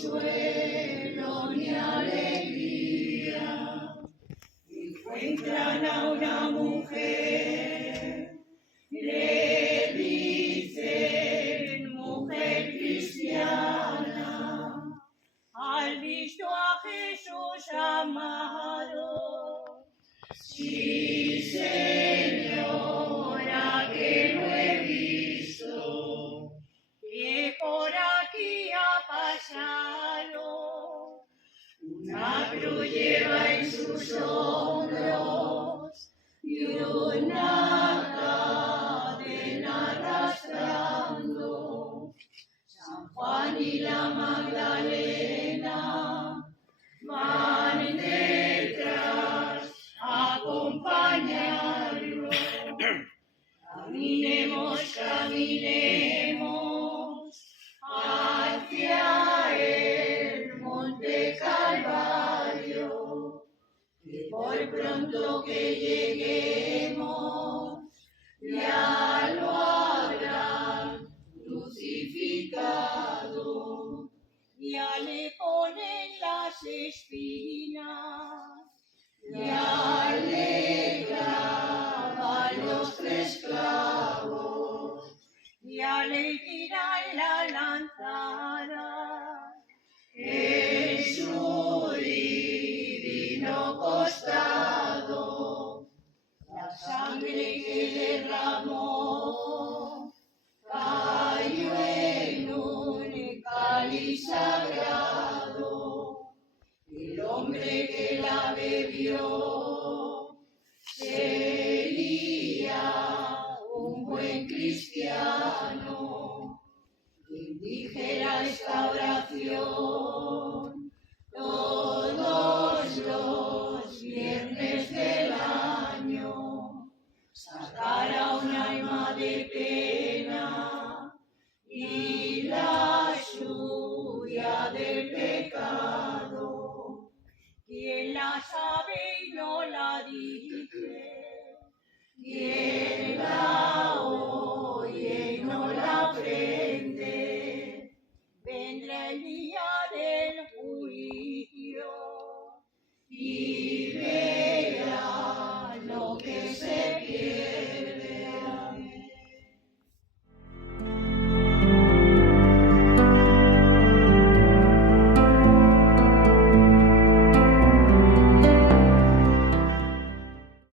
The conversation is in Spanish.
consuelo ni alegría. Encuentran a una mujer, le dicen mujer cristiana, ¿has visto a Jesús amado? Sí, señora, que lo he visto, que por aquí ha pasado. Una cruz lleva en sus hombros y una cadena arrastrando. San Juan y la Magdalena van detrás a acompañarlo. Caminemos, caminemos hacia el monte Calvario, y por pronto que lleguemos ya lo habrán crucificado. Ya le ponen las espinas, ya le clavan los 3 clavos, ya le tiran la lanzada en su divino costado. La sangre que derramó cayó en un cáliz sagrado. El hombre que la bebió sería un buen cristiano. Quien dijera esta oración todos los viernes del año, sacará un alma de pena y la suya del pecado. ¿Quién la sabe y no la dice? ¿Quién la oye y no la aprende? Vendrá el día del juicio y verá lo que se pierde.